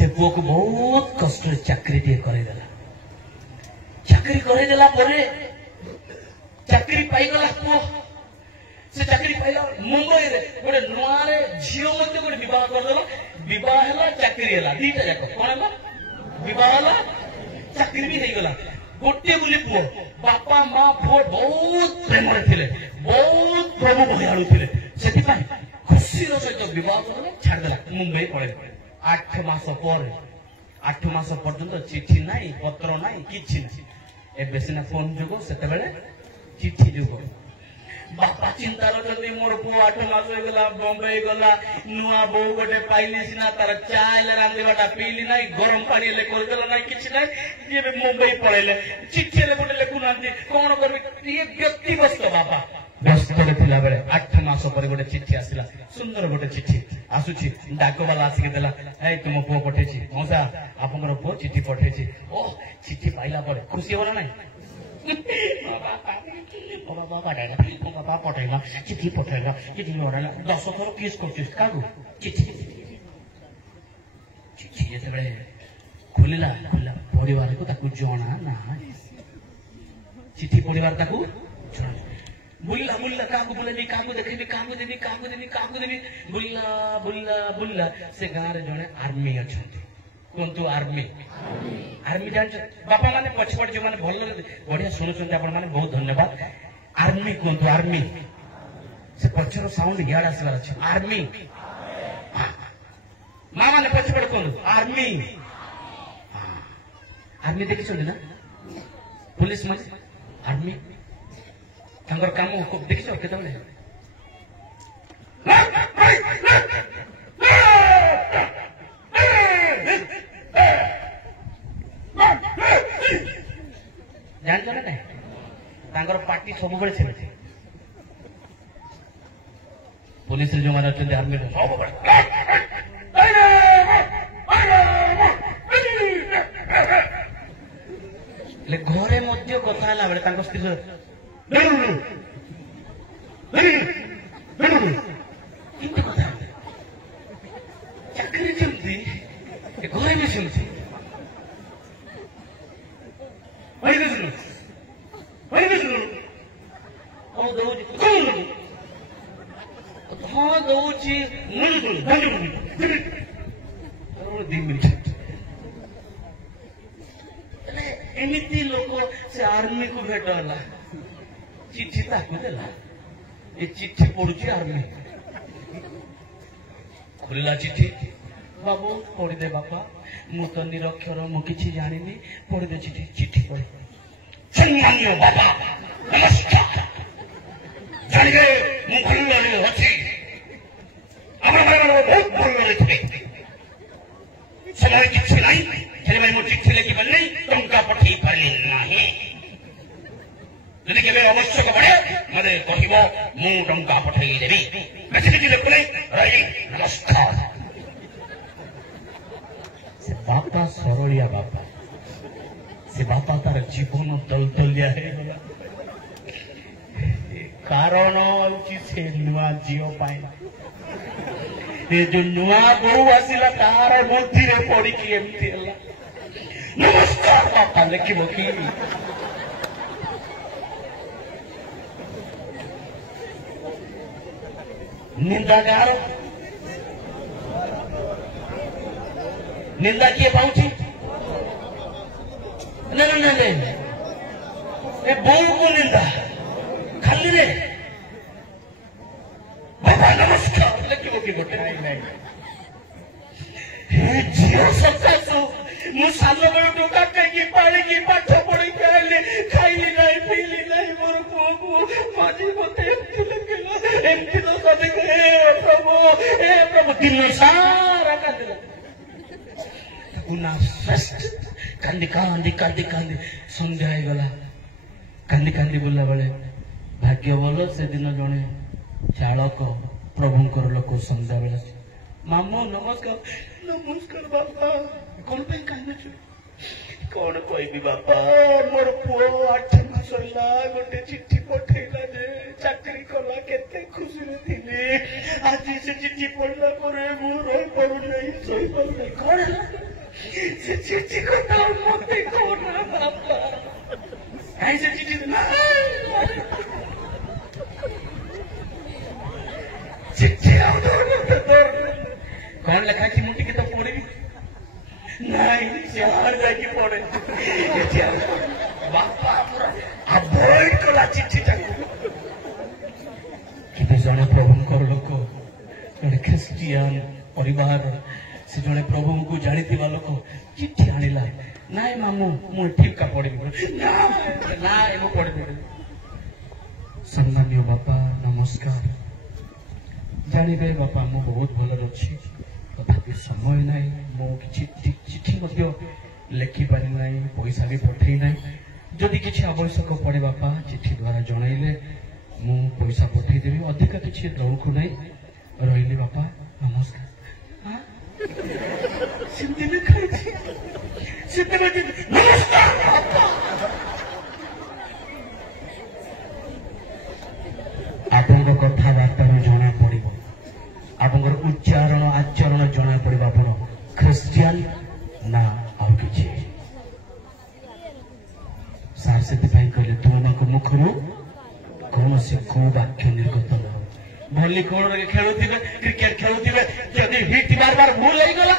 से पुओ को बहुत कष्ट चाकरी टे करदेला चाकरी करदेला चाकरी पाईगला पुओ से चाकरी पाइला मुंबई रे गोटे नुआ रे झियो मते गोटे विवाह करदेला विवाह हैला चाकरी हैला दीटा जाक कोन हैला विवाह हैला चाकरी भी हेई गला गोटे बोली पुओ बापा मां पुओ बहुत प्रेम रे थिले बहुत प्रभु भयालु थिले सेति पाई खुशी रो सहित विवाह करदेला छाड़ देला मुंबई पळे 8 मास पर्यंत चिठी नाही पत्र नाही किछि नाही एबे सिना फोन जुगो सेते बेले चिठी जुगो बापा चिंता रखते मोर पु 8 मास हो गला बॉम्बे गला नुआ बो गोटे पाइली सिना तार चाय ले रांदेबाटा पीली नाही गरम पानी ले कर देला नाही किछि नाही ये मुंबई पळेले चिठी ले गोटे लेखु नांती कोन करबी ये व्यक्ति बापा व्यस्त थिला बेले 8 मास पर गोटे चिठी आसिला सुंदर गोटे चिठी आसुची डाक वाला आसी के देला ए तुम पु पठेछि मौसा आपनकर पु चिठी पठेछि ओ चिठी पाइला पर खुशी होला नाही बाबा पठेगा चिठी पठेगा चिठी 10 थर किस करछिस कागु चिठी चिठी जेते खोलिला परिवार को ताकू जणा ना चिठी परिवार ताकू जणा बुल्ला बुल्ला काकू बोलेनी काकू देखेबी काकू देबी बुल्ला से गां रे जणे आर्मी अछंती कोंतु आर्मी जान बापा माने पछपट जो माने भल बढ़िया सुनुछन आपण माने बहुत धन्यवाद आर्मी कोंतु आर्मी से पछर साउंड याड आसला अछि आर्मी मां माने पछपट कोंतु आर्मी आर्मी देखिछन ना पुलिस माने आर्मी तांगर काम को देखिछो केतबेले जान ना तांगर पार्टी सब बड़े छे पुलिस जो माने अछन आर्मी सब बड़े ले घरे मध्य कथा हला बेले तांको स्त्री इनके कथा चाकरी जमती घरे में सुनती एमती लोक से आर्मी को भेट है चिठी ताकू देला ये चिठी पड़ुची आर्मी खोलिला चिठी बाबू पढ़ी दे बापा मु तो निरक्षर मु किछि जानिनी पढ़ी दे चिठी चिठी पढ़ी सम्मान्य बाबा नमस्कार जानिए मु भल्लरे अछि हमरा बहुत भल्लरे थे समय किछि नाही जे मैं मु चिठी लेखि बन्नै टंका पठेई पारली नाही यदि केबे आवश्यक पड़े मते कहिबो मु टंका पठेई देबी बेसी बेसी लेखले रही नमस्कार से बापा सरलिया बापा से बापा तार जीवन दलदलिया है कारण से नुआ झील जो नुआ बहु आसला तार बुद्धि पड़ी एमती नमस्कार बापा लिखिब कि निंदा कार निंदा किए पाऊँ ना बो को निंदा खाली रे बाबा नमस्कार लिखिब कि गोटे झील सकाशु मु सान बेलू टोका कहीं पाड़ी की पाठ पढ़ी खाइली नहीं पीली नहीं मोर पुओ को माजी मते एमती तो कभी प्रभु दिन सारा कांदी कांदी कांदी कांदी कांदी संध्या हो गला कांदी कांदी बुला बेले भाग्य भल से दिन जड़े चालक प्रभुंकर लोक संध्या बेले मामू नमस्कार नमस्कार बापा कौन पे कांदुचु कौन कहबी बापा मोर पुओ 8 मास होला गोटे चिट्ठी पठेला जे चाकरी कला केते खुशी रे थिली आज से चिट्ठी पढ़ला करे मु रही पड़ु नहीं सही पड़ु नहीं कौन से चिट्ठी कथा मत कोना बापा ऐसे चिट्ठी ना चिट्ठी आओ तो कौन लिखा कि मुझे की तो पढ़ी नहीं से हार जाके पढ़े बापा अवॉइड कला चिट्ठी कि जड़े प्रभु लोक जड़े ख्रिस्टियान परिवार से जड़े प्रभु को जानी लोक चिट्ठी आणला नाई मामू मु ठीक का पढ़ी ना पढ़ी सम्मान्य बापा नमस्कार जानवे बापा मु बहुत भल अच्छी तथापि समय ना मु चिट्ठी लिखि पारि ना पैसा भी पठे ना जदि किसी आवश्यक पड़े बापा चिट्ठी द्वारा जनइले मु पैसा पठेदेवी अधिक किसी दौड़ू ना रही बापा नमस्कार आपण कथबार्ता जना पड़ आप उच्चारण आचरण जना पड़ा आप ख्रिस्टियान ना आउ कि सार से कहले तुम मुखर कौन से को वाक्य निर्गत न भली कौन खेलुवे क्रिकेट खेलुवे जदि हिट बार बार भूल हो गला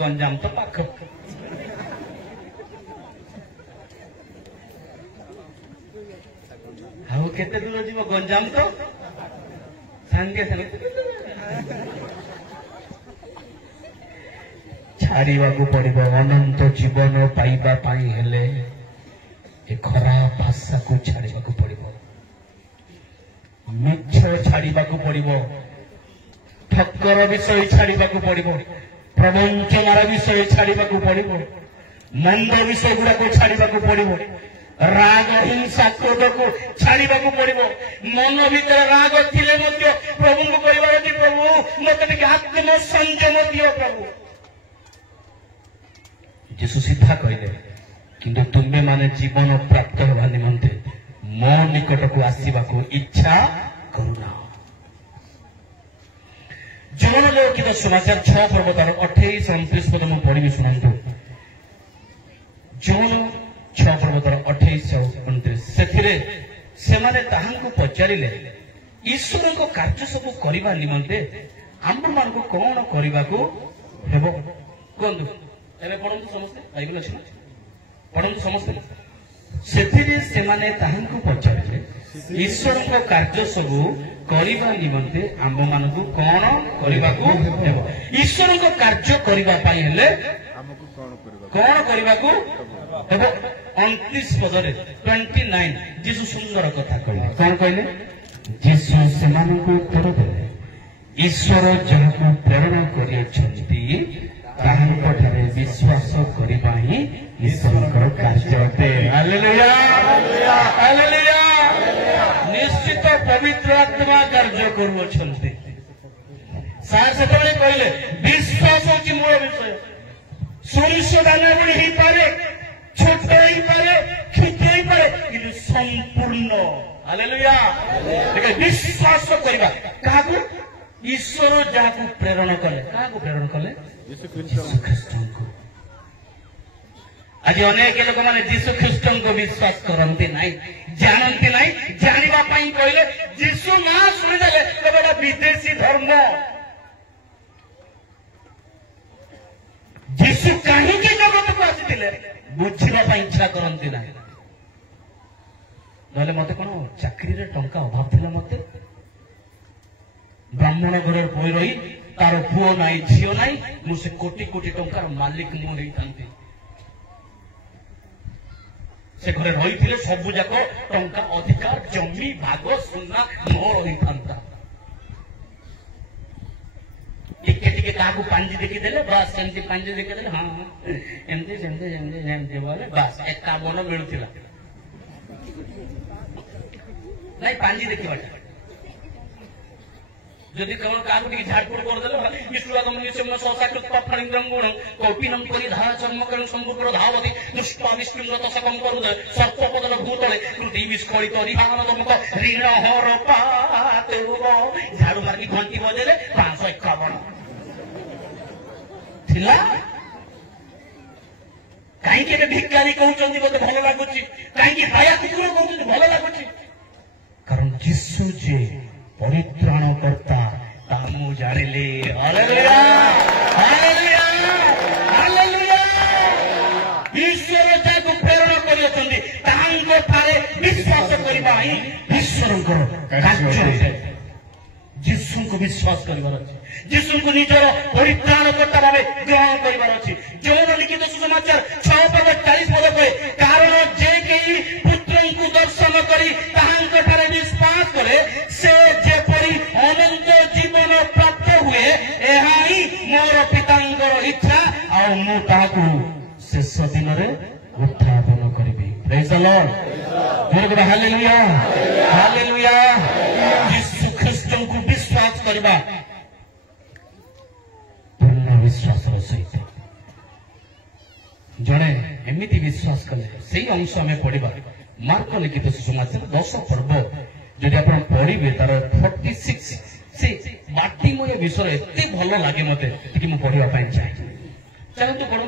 गंजाम तो पाख आउ केते दूर जीव गंजाम तो सांगे छाड़वा पड़ो अनंत जीवन पाइबा हेले ए खराब भाषा को छाड़वा पड़ो मिछ छाड़वा पड़ो ठक्कर विषय छाड़वा पड़ो प्रवंचनार विषय छाड़वा पड़ो मंद विषय गुड़ा छाड़वा पड़ो राग हिंसा क्रोध को छाड़वा पड़ो मन भीतर राग थिले प्रभु को कहबार अछि प्रभु मत आत्म संयम दियो प्रभु जीशु सीधा कहले किंतु तुम्हें माने जीवन प्राप्त होगा निमंते मो निकट को आसवा को इच्छा करुना जौन लौकिक समाचार 6 पर्व तार 28 29 पद मु पढ़ी सुनंतु जौन 6 पर्व तार 28 29 सेथिरे सेमाने ताहांकु पचारिले ईश्वर को कार्य सब करबा निमंते आम मान को कौन करबा को हेबो कोंदु एबे पढंतु समस्त बाइबल अछि पढंतु समस्त सेथिरे सेमाने ताहांकु पचारिले ईश्वर को कार्य सब करबा निमंते आम मान को कौन करबा को हेबो ईश्वर को कार्य करबा पई हेले हमकु कौन करबा को हेबो 29 पदरे 29 जीसु सुंदर कथा कहले कौन कहले जीसु सेमान को उत्तर देले ईश्वर जहां प्रेरणा करियछंती ताहांकठारे विश्वास करिबा ही ईश्वर कार्य अटे हालेलुया हालेलुया निश्चित पवित्र आत्मा कार्य करूछंती सार सेतबे कहले विश्वास होची मूल विषय सुनिश्चित दाना बड़ी ही पारे छोट ही पारे क्षुद्र ही पारे किंतु संपूर्ण हालेलुया देखा विश्वास करबा काहू ईश्वर जाकू प्रेरण कले काहू प्रेरण कले यीशु ख्रीष्ट को आज अनेक लोक माने यीशु ख्रीष्ट को विश्वास करते नहीं जानते नहीं जानिबा पई कहले यीशु ना सुनि देले केवल विदेशी धर्म यीशु कहीं के जगत को आसीथिले बुझिबा पई इच्छा करते नहीं नले मते कोन चाकरी रे टंका अभाव थिला मते ब्राह्मण घर बोई रही तार पुओ नाई झियो नाई मुझे कोटी कोटी टंकार मालिक मु रही थांती से घरे रही थिले सब जाक टंका अधिकार जमी भाग सुना मोर रही थांता टिके टिके काकू पांजी देखि देले बस सेंती पांजी देखि देले हां एमती सेमती बोले बस एक कामन मिलुथिला नहीं पांजी देखि बाटे जदि कौन कागु टिके झाटपुट कर देलो विष्णुगम निसम ससाकृत पफणिंगं गुण कौपिनं परि धा चर्मकरं संपूर्ण धावति दुष्टा विष्णुरत सकम करुद सर्पपदल भूतले कृति विस्खलित रिहान दमक ऋण हर पाते झाड़ू मारकी घंटी बजेले 551 थिला कहीं भिकारी कहते मत भल लगुच कहीं हाया कुकुर कहते भल लगुच कारण जीशु जे परित्राण करता तामु जानिले हालेलुया हालेलुया हालेलुया ईश्वर ताको प्रेरणा करियछन्ति तांको थारे विश्वास करिबा ही ईश्वरଙ୍କର କାର୍ଯ୍ୟ जीशु को विश्वास करिबार अछि जीशु को निजर परित्राणकर्ता भावे ग्रहण करिबार अछि जौन लिखित सुसमाचार 6:40 पद कहे कारण जे केही पुत्र को दर्शन करी ताहांक ठारे विश्वास करे से जेपरि अनंत जीवन प्राप्त हुए एहा ही मोर पितांकर इच्छा आ मु ताहाकु शेष दिन रे उत्थापन करबी praise the Lord hallelujah hallelujah Yeshu Khrist को विश्वास करबा पूर्ण विश्वास सहित जड़े एमती विश्वास कले से अंश आम पढ़ा मार्क लिखित सुसमाचार 10 पर्व जदि आप पढ़े तार 46 से बाटीमय विषय एत भल लगे मत पढ़ाई चाहे चलते पढ़ू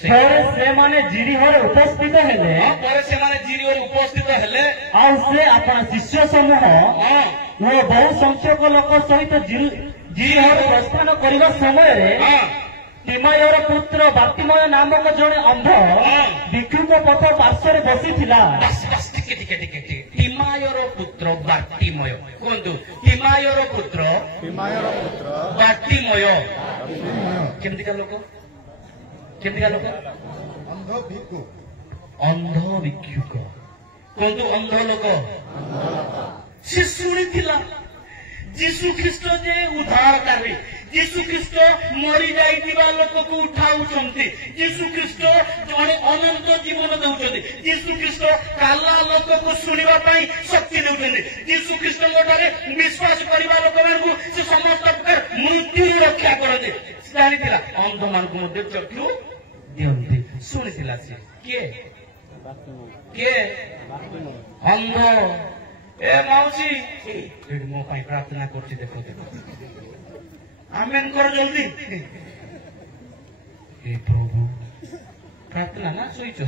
से माने जिरीहर उपस्थित हेले उपस्थित हेले से अपना शिष्य समूह वो बहु संख्यक लोक सहित जिरीहर प्रस्थान करने समय तिमायर पुत्र बातिमय नामक जड़े अंध भिक्षुक पथ पार्श्व बसी तिमायर पुत्र बाटिमय कहतु तिमायर पुत्र बाटिमय केमतिका लोक अंध भिक्षुक कहतु अंध लोक से शुणी जीशु ख्रीष्ट जे उद्धारकारी जीशु ख्रीष्ट मरी जाइथिबा लोक को उठाउछन्ति जीशु ख्रीष्ट जणे अनंत जीवन दउछन्ति जीशु ख्रीष्ट काला लोक को सुनिबा पई शक्ति दउछन्ति जीशु ख्रीष्ट ठारे विश्वास करिबा लोक मानकु से समस्त प्रकार मृत्यु रक्षा करते जानिथिला अंध मानकु मध्ये चक्षु दियन्ति सुनिथिला से के अंध ए माउसी मो पाई प्रार्थना करछि देखो आमेन कर जल्दी हे प्रभु प्रार्थना ना सोइछ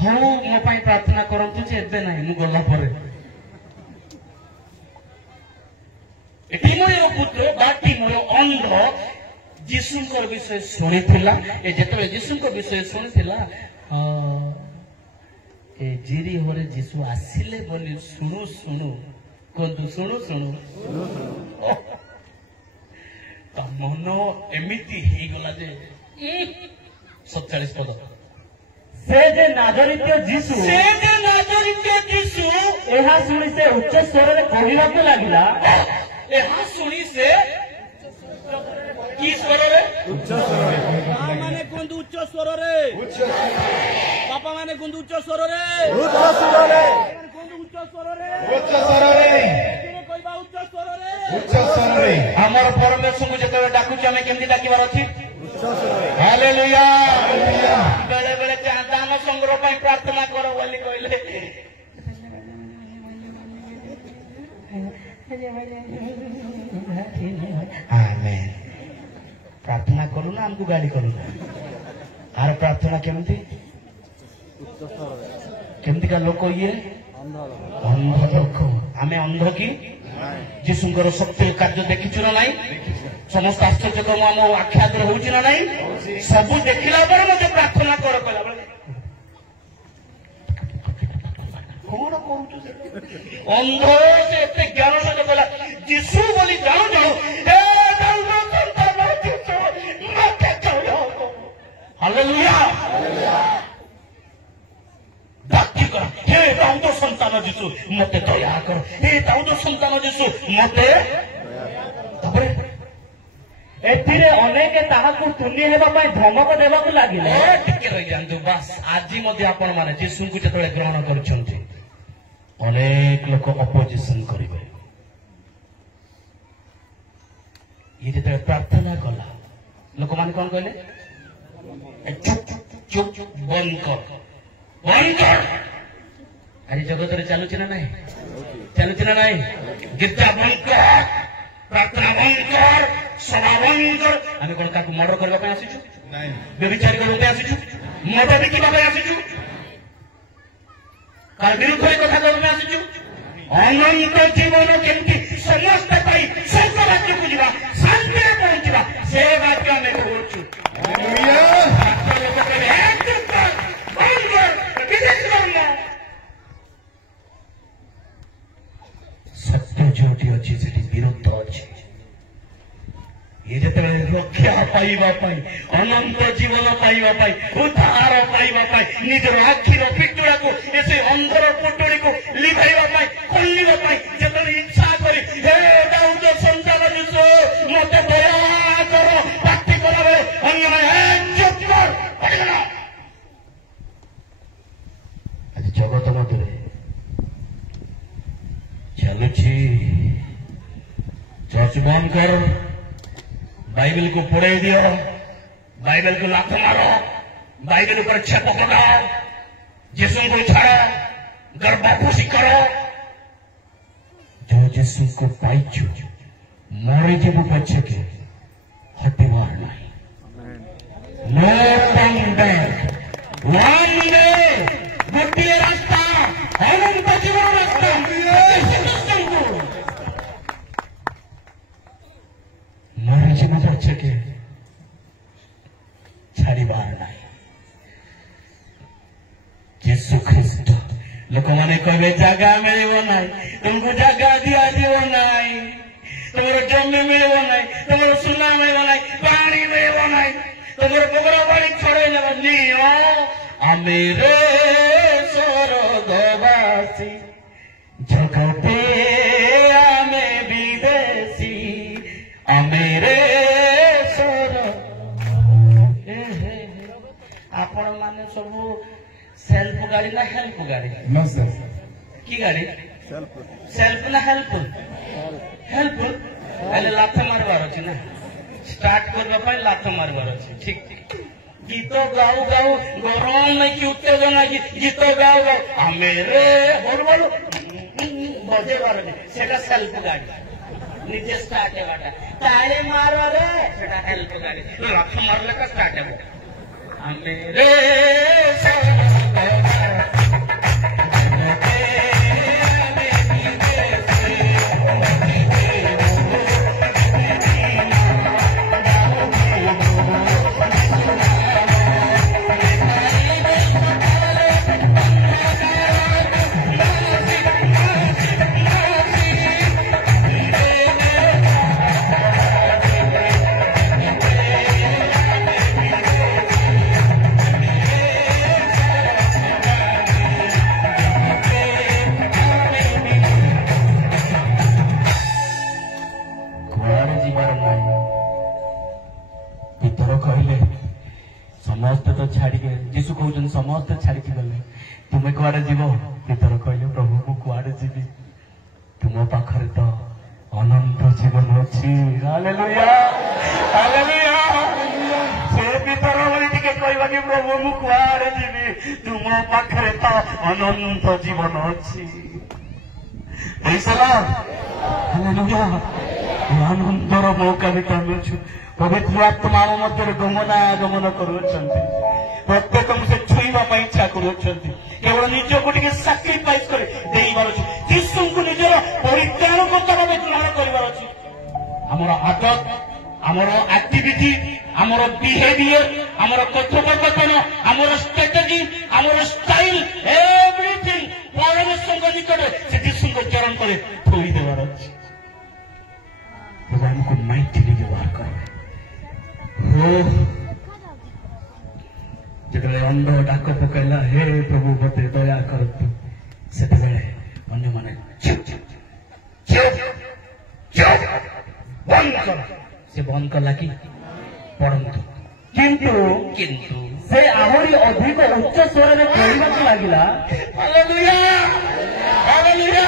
हो मो पाई प्रार्थना करंतु जे एबे नाही मु गल्ला परे एठी मोर पुत्र बाटी मोर अंध जीशुंकर विषय सुनिथिला ए जेतबे जीशुंकर विषय सुनिथिला ए जिरी होरे जीशु आसिले बोली सुनु सुनु कहतु सुनु सुनु ता मन एमिति ही गला जे 47 पद से जे नाजरित्य जीशु एहा सुनी से उच्च स्वर रे कहिला के लागिला एहा सुनी से की स्वर रे उच्च स्वर रे माने कोंदु उच्च स्वर रे बापा माने कोंदु उच्च स्वर रे कोंदु उच्च स्वर रे कहबा उच्च स्वर रे हमर परमेश्वर को जते डाकुची हमें केमती डाकिबार अछि उच्च स्वर रे हालेलुया बेले बेले दान संग्रह पई प्रार्थना करो बोली कहले आमेन प्रार्थना करू ना हमको गाली करू आर प्रार्थना केमती का लोक ये अंध लोक आमे अंध की जीशुंकर शक्ति कार्य देखिचु ना नहीं समस्त आश्चर्यकम आम आख्यातर होउछि ना नहीं सब देखिला पर मते प्रार्थना कर कहला बेले कोन करूछु अंध से एते ज्ञान से कहला जीशु बोली जानो जानो ए दाऊद संतान जीशु मते कहो हालेलुया भक्ति कर हे दाऊद संतान जीशु मते दया कर हे दाऊद संतान जीशु मते तबरे एथिरे अनेक ताहाकु तुनी हेबा पई धमक देबाक लागिले टिके रहि जांतु बस आजि मध्ये आपण माने जीशु को जतले ग्रहण करछन्ते अनेक लोक अपोजिशन करिवे ये जतले प्रार्थना कला लोक माने कोन कहले चुप चुप बंद कर अरे जगत रे चालुछि ना नहीं गिरजा बंद कर प्रार्थना बंद कर स्वभावंकर आम कौन क्या मर्डर करने आसीचु व्यभिचारी करने आसीचु मद बिकवा आसीचु कार विरुद्ध कथा करने आसीचु अनंत जीवन केमती समस्त स्वर्ग राज्य को जा शांति पहुंचा से वाक्य आम करूँ सत्य जोटी अच्छी से विरुद्ध अच्छी ये जो रक्षा पाइबापी अनंत जीवन पाइबापी उद्धार पाइबापी निजर आखिर पिटुड़ा को से अंधर पुटुड़ी को लिभाइबापी खोलवाई जो इच्छा करी हे दाऊद संतान जीशु मत दया कर पार्टी कर आज जगत मध्य चलुची चर्च बंद कर बाइबल को फोड़े दियो बाइबल को लात मारो बाइबल पर छेप पकाओ यीशु को छाड़ो गर्भापोषी करो जो यीशु को पाइछु मरे जब पछे के हटेवार नहीं no turn back one day गोटे रास्ता अनंत जीवन रास्ता मरे जब पछे के छाड़ीबार नहीं यीशु ख्रीस्ट लोक मैंने कहे जगह मिल ना तुमको जगह दिया दिव ना तुम जमी मिल ना तुम सुना मिल ना पानी मिल ना तुम बगरा बाड़ी छड़े आमेरे स्वर्गवासी जगते आमे विदेशी आमेरे आपण माने सब सेल्फ गाड़ी ना हेल्प गाड़ी नो सर की गाड़ी सेल्फ ना हेल्प हेल्प पहले लाथ मारबार अछि ना स्टार्ट करबा पय लाथ मारबार अछि ठीक ठीक गीत गाऊ गाऊ गरम नहीं कि उत्तेजना गीत गाऊ गाऊ आमेरे बोल बोल बजे बार सेटा सेल्फ गाड़ी निजे स्टार्ट हेबाटा ताले मारो रे सेटा हेल्प गाड़ी लाथ मारले का स्टार्ट हेबो आमेरे समस्ते तो छाड़ी जीशु कहते समस्ते छाड़ी गले तुम्हें कुआड़े जीव भीतर कहले प्रभु मु कुआड़े जीवी तुम पाखरे तो अनंत जीवन अच्छी हालेलुया हालेलुया से भीतर बोली टिके कहबा कि प्रभु मु कुआड़े जीवी तुम पाखरे तो अनंत जीवन अच्छी ऐसा हालेलुया आनंदर मौका भी मिलु पवित्र आत्मा मध्य गमनागमन करुँच प्रत्येक से छुईवा इच्छा करुँच केवल निज को साक्रिफाइस कर जीशु को निजर परित्राणकर्ता भाव ग्रहण कर आदत आमर एक्टिविटी आमर बिहेवियर आमर कथोपकथन आमर स्ट्रेटेजी आमर स्टाइल एवरीथिंग परमेश्वर निकट से जीशु को चरण कर थोड़ी देवार अच्छे हमको माइटली व्यवहार कर जितने अंध डाक पकड़ा हे प्रभु मते दया करतु से अन्य माने बंद कर से बंद कला कि पढ़ंतु किंतु किंतु से आहरी अधिक उच्च स्वर में कहवाक लागिला हालेलुया हालेलुया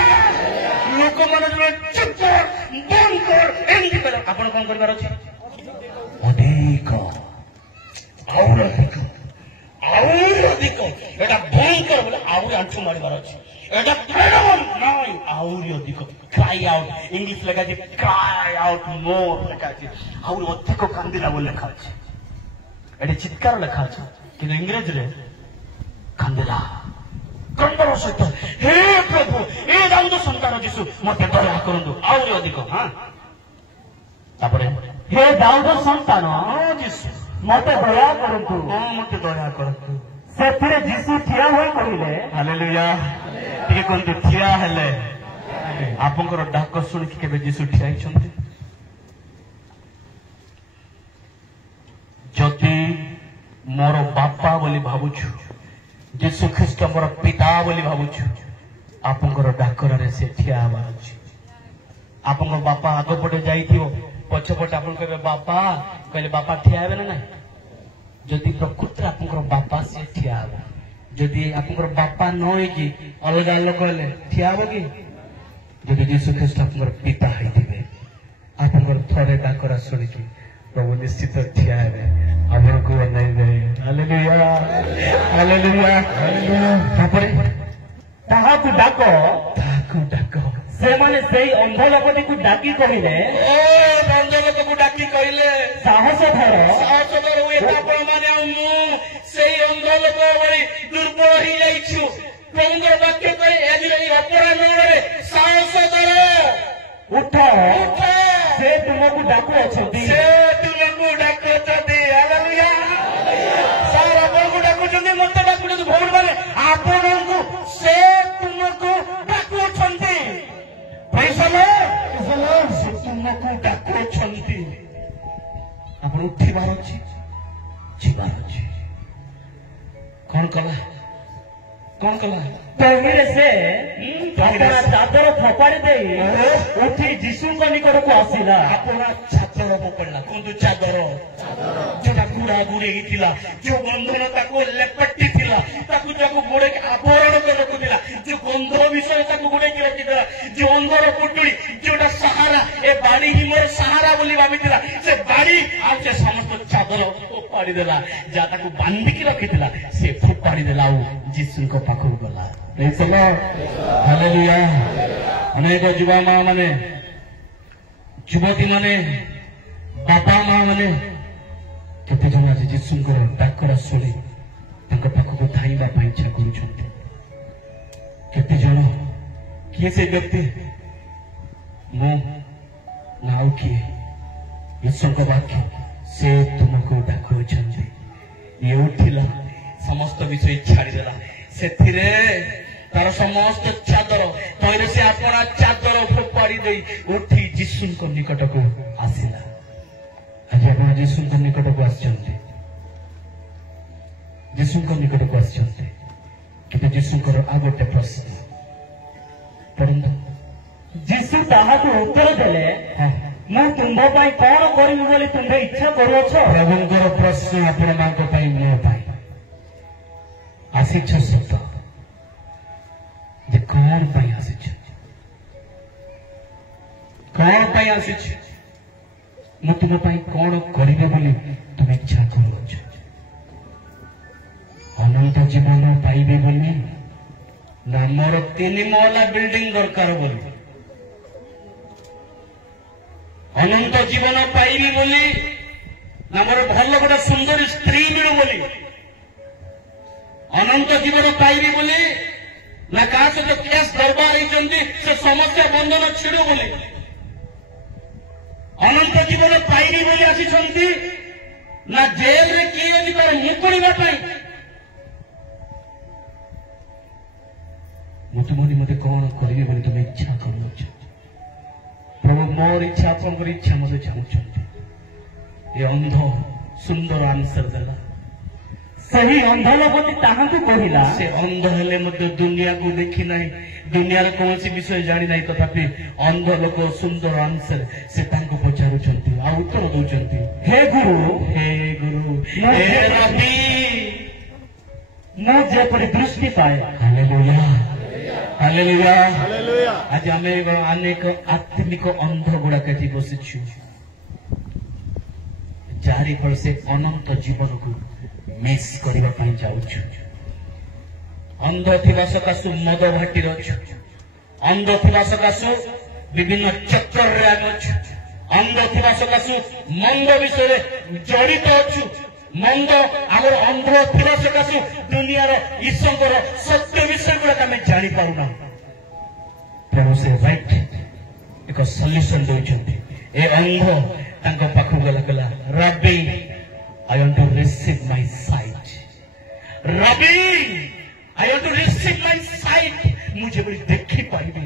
लोक माने चुप कर बंद कर एंडी कर आपण कोन करबार अछि अधिक और अधिक ଆହୁରି ଅଧିକ ଏଟା ଭୟଙ୍କର ବୋଲେ ଆହୁରି ଆଣ୍ଠୁ ମାରିବାର ଅଛି ଏଟା ନାଇଁ ଆହୁରି ଅଧିକ କ୍ରାଇ ଆଉଟ୍ ଇଂଲିଶ ଲେଖା ଅଛି କ୍ରାଇ ଆଉଟ୍ ମୋର ଲେଖା ଅଛି ଆହୁରି ଅଧିକ କାନ୍ଦିଲା ବୋଲି ଲେଖା ଅଛି ଏଠି ଚିତ୍କାର ଲେଖା ଅଛି କିନ୍ତୁ ଇଂରେଜୀରେ କାନ୍ଦିଲା କନ୍ଦର ସହିତ ହେ ପ୍ରଭୁ ଏ ଦାଉଦ ସନ୍ତାନ ଯୀଶୁ ମତେ ଦୟା କରନ୍ତୁ ଆହୁରି ଅଧିକ ହଁ ତାପରେ हे दाऊद संतान ଯୀଶୁ मते दया करंतु ମତେ ଦୟା କରନ୍ତୁ ସେଥିରେ ଯୀଶୁ ଠିଆ ହୋଇ କହିଲେ ହାଲେଲୁୟା ଟିକେ କୁହନ୍ତୁ ଠିଆ ହେଲେ ଆପଣଙ୍କର ଡାକ ଶୁଣିକି କେବେ ଯୀଶୁ ଠିଆ ହେଇଛନ୍ତି ଯଦି ମୋର ବାପା ବୋଲି ଭାବୁଛୁ ଯୀଶୁ ଖ୍ରୀଷ୍ଟ ମୋର ପିତା ବୋଲି ଭାବୁଛୁ ଆପଣଙ୍କର ଡାକରାରେ ସେ ଠିଆ ହେବାର ଅଛି ଆପଣଙ୍କ ବାପା ଆଗପଟେ ଯାଇଥିବ ପଛପଟେ ଆପଣ କହିବେ ବାପା କହିଲେ ବାପା ଠିଆ ହେବେ ନା ନାହିଁ ଯଦି ପ୍ରକୃତରେ ଆପଣଙ୍କର ବାପା ସିଏ ଠିଆ ହେବ ଯଦି ଆପଣଙ୍କର ବାପା ନ ହେଇକି ଅଲଗା ଲୋକ ହେଲେ ଠିଆ ହେବ କି ଯଦି ଯୀଶୁ ଖ୍ରୀଷ୍ଟ ଆପଣଙ୍କର ପିତା ହେଇଥିବେ ଆପଣଙ୍କର ଥରେ ଡାକରା ଶୁଣିକି ପ୍ରଭୁ ନିଶ୍ଚିତ ଠିଆ ହେବେ ଆପଣଙ୍କୁ ଅନାଇବେ ହାଲେଲୁୟା ହାଲେଲୁୟା ତାପରେ ତାହାକୁ ଡାକ ସେମାନେ ସେଇ ଅନ୍ଧ ଲୋକଟିକୁ ଡାକି କହିଲେ ଅନ୍ଧ ଲୋକକୁ ଡାକି କହିଲେ ସାହସ ଧର ହୁଏ ଆପଣମାନେ ଆଉ ମୁଁ ସେଇ ଅନ୍ଧ ଲୋକ ଭଳି ଦୁର୍ବଳ ହେଇଯାଇଛୁ ପ୍ରଭୁଙ୍କର ବାକ୍ୟ କହି ଏଇ ଅପରାହ୍ନରେ ସାହସ ଧର ଉଠ ସେ ତୁମକୁ ଡାକୁଅଛନ୍ତି ହାଲେଲୁୟା ସାର୍ ଆପଣଙ୍କୁ ଡାକୁଛନ୍ତି ମତେ ଡାକୁଛନ୍ତି ଭଉଣୀ ମାନେ ଆପଣଙ୍କୁ ସେ ତୁମକୁ ଡାକୁଅଛନ୍ତି ସେ ତୁମକୁ ଡାକୁଅଛନ୍ତି ଆପଣ ଉଠିବାର ଅଛି ଯିବାର ଅଛି କଣ କଲା ତହିଁରେ ସେ ଆପଣା ଚାଦର ଫୋପାଡ଼ି ଦେଇ ଉଠି ଯୀଶୁଙ୍କ ନିକଟକୁ ଆସିଲା ଆପଣା ଚାଦର ଫୋପାଡ଼ିଲା କୁହନ୍ତୁ ଚାଦର ଯୋଉଟା ଗୁଡା ଗୁଡି ହେଇଥିଲା ଯୋଉ ବନ୍ଧନ ତାକୁ ଲେପଟି ଥିଲା ତାକୁ ଯାକୁ ଗୋଡେଇକି ଆବରଣ କରି ରଖୁଥିଲା ଯୋଉ ଗନ୍ଧ ବିଷୟରେ ତାକୁ ଗୋଡେଇକି ରଖିଥିଲା ଯୋଉ ଅନ୍ଧର ପୁଟୁଳି ଯୋଉଟା ସାହାରା ଏ ବାଡି ହିଁ ମୋର ସାହାରା ବୋଲି ଭାବିଥିଲା ସେ ବାଡି ଆଉ ସେ ସମସ୍ତ ଚାଦର ଫୋପାଡ଼ି ଦେଲା ଯାହା ତାକୁ ବାନ୍ଧିକି ରଖିଥିଲା ସେ ଫୋପାଡ଼ି ଦେଲା ଆଉ ଯୀଶୁଙ୍କ ପାଖକୁ ଗଲା ହାଲେଲୁୟା ଅନେକ ଯୁବା ମା ମାନେ ଯୁବତୀ ମାନେ ବାପା ମା ମାନେ କେତେ ଜଣ ଆଜି ଯୀଶୁଙ୍କର ଡାକରା ଶୁଣି ତାଙ୍କ ପାଖକୁ ଧାଇଁବା ପାଇଁ ଇଚ୍ଛା କରୁଛନ୍ତି କେତେ ଜଣ କିଏ ସେ ବ୍ୟକ୍ତି ମୁଁ ନା ଆଉ କିଏ ଯୀଶୁଙ୍କ ବାକ୍ୟ ସେ ତୁମକୁ ଡାକୁଅଛନ୍ତି ଇଏ ଉଠିଲା ସମସ୍ତ ବିଷୟ ଛାଡ଼ିଦେଲା ସେଥିରେ ତାର ସମସ୍ତ ଚାଦର ତହିଁରେ ସେ ଆପଣା ଚାଦର ଫୋପାଡ଼ି ଦେଇ ଉଠି ଯୀଶୁଙ୍କ ନିକଟକୁ ଆସିଲା ଆଜି ଆପଣ ଯୀଶୁଙ୍କ ନିକଟକୁ ଆସିଛନ୍ତି କିନ୍ତୁ ଯୀଶୁଙ୍କର ଆଉ ଗୋଟେ ପ୍ରଶ୍ନ ପଢନ୍ତୁ ଯୀଶୁ ତାହାକୁ ଉତ୍ତର ଦେଲେ ମୁଁ ତୁମ୍ଭ ପାଇଁ କଣ କରିବି ବୋଲି ତୁମ୍ଭେ ଇଚ୍ଛା କରୁଅଛ ପ୍ରଭୁଙ୍କର ପ୍ରଶ୍ନ ଆପଣମାନଙ୍କ ପାଇଁ ମୋ ପାଇଁ ଆସିଛ ସତ ଯେ କଣ ପାଇଁ ଆସିଛ ମୁଁ ତୁମ ପାଇଁ କଣ କରିବି ବୋଲି ତୁମେ ଇଚ୍ଛା କରୁଅଛ ଅନନ୍ତ ଜୀବନ ପାଇବି ବୋଲି ନା ମୋର 3 ମହଲା ବିଲ୍ଡିଂ ଦରକାର ବୋଲି ଅନନ୍ତ ଜୀବନ ପାଇବି ବୋଲି ନା ମୋର ଭଲ ଗୋଟେ ସୁନ୍ଦରୀ ସ୍ତ୍ରୀ ମିଳୁ ବୋଲି ଅନନ୍ତ ଜୀବନ ପାଇବି ବୋଲି ନା କାହା ସହିତ କେସ୍ ଦରବାର ହେଇଛନ୍ତି ସେ ସମସ୍ୟା ବନ୍ଧନ ଛିଡୁ ବୋଲି ଅନନ୍ତ ଜୀବନ ପାଇବି ବୋଲି ଆସିଛନ୍ତି ନା ଜେଲରେ କିଏ ଅଛି ତାର ମୁକୁଳିବା ପାଇଁ ମୁଁ ତୁମ ନିମନ୍ତେ କଣ କରିବି ବୋଲି ତୁମେ ଇଚ୍ଛା କରୁଅଛ ପ୍ରଭୁ ମୋର ଇଚ୍ଛା ଆପଣଙ୍କର ଇଚ୍ଛା ମତେ ଚାହୁଁଛନ୍ତି ଏ ଅନ୍ଧ ସୁନ୍ଦର ଆନ୍ସର ଦେଲା ସେହି ଅନ୍ଧ ଲୋକଟି ତାହାଙ୍କୁ କହିଲା ସେ ଅନ୍ଧ ହେଲେ ମଧ୍ୟ ଦୁନିଆକୁ ଦେଖି ନାହିଁ ଦୁନିଆର କୌଣସି ବିଷୟ ଜାଣି ନାହିଁ ତଥାପି ଅନ୍ଧ ଲୋକ ସୁନ୍ଦର ଆନ୍ସର ସେ ତାଙ୍କୁ ପଚାରୁଛନ୍ତି ଆଉ ଉତ୍ତର ଦଉଛନ୍ତି ହେ ଗୁରୁ ହେ ରବି ମୁଁ ଯେପରି ଦୃଷ୍ଟି ପାଏ ହାଲେଲୁୟା ଆଜି ଆମେ ଅନେକ ଆତ୍ମିକ ଅନ୍ଧ ଗୁଡାକ ଏଠି ବସିଛୁ ଯାହାରି ଫଳ ସେ ଅନନ୍ତ ଜୀବନକୁ ମିସ୍ କରିବା ପାଇଁ ଯାଉଛୁ। ଅନ୍ଧ ଥିବା ସକାଶୁ ମଦ ଭାଟିରେ ଅଛୁ, ଅନ୍ଧ ଥିବା ସକାଶୁ ବିଭିନ୍ନ ଚକ୍ରରେ ଆମେ ଅଛୁ, ଅନ୍ଧ ଥିବା ସକାଶୁ ମନ୍ଦ ବିଷୟରେ ଜଡ଼ିତ ଅଛୁ। ମନ୍ଦ ଆମର ଅନ୍ଧ ଥିବା ସକାଶୁ ଦୁନିଆର ଈଶ୍ୱରଙ୍କର ସତ୍ୟ ବିଷୟ ଗୁଡ଼ାକ ଆମେ ଜାଣିପାରୁନା। ପ୍ରଭୁ ସେ ରାଇଟ୍ ଏକ ସଲ୍ୟୁସନ ଦେଉଛନ୍ତି। ଏ ଅନ୍ଧ ତାଙ୍କ ପାଖକୁ ଗଲା କହିଲା, ରବି I want to receive my sight. Rabbi, I want to receive my sight. मुझे भी देखी पाइबी।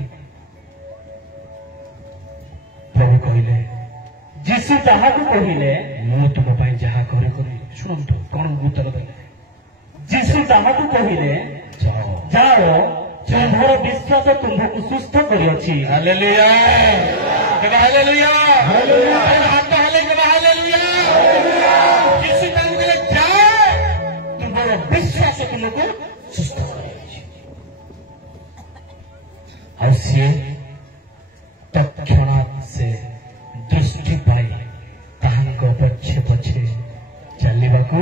प्रभु कहले, ଯୀଶୁ ତାହାକୁ କହିଲେ, ମୁଁ ତୁମ ପାଇଁ ଯାହା କରେ କରିବି। ଶୁଣନ୍ତୁ କଣ ଉତ୍ତର ଦେଲେ। ଯୀଶୁ ତାହାକୁ କହିଲେ, ଯାଅ, ତୁମ୍ଭର ବିଶ୍ୱାସ ତୁମ୍ଭକୁ ସୁସ୍ଥ କରିଅଛି। ହାଲେଲୁୟା, ହାଲେଲୁୟା, ହାଲେଲୁୟା, ହାତ ହଲେଇ ଦେବା, ହାଲେଲୁୟା। ଯୀଶୁ ତାଙ୍କୁ କହିଲେ, ଯାଅ, ତୁମର ବିଶ୍ୱାସ ତୁମକୁ ସୁସ୍ଥ କରିଅଛି। ଆଉ ସିଏ ତତ୍କ୍ଷଣାତ୍ ସେ ଦୃଷ୍ଟି ପାଇ ତାହାଙ୍କ ପଛେ ପଛେ ଚାଲିବାକୁ।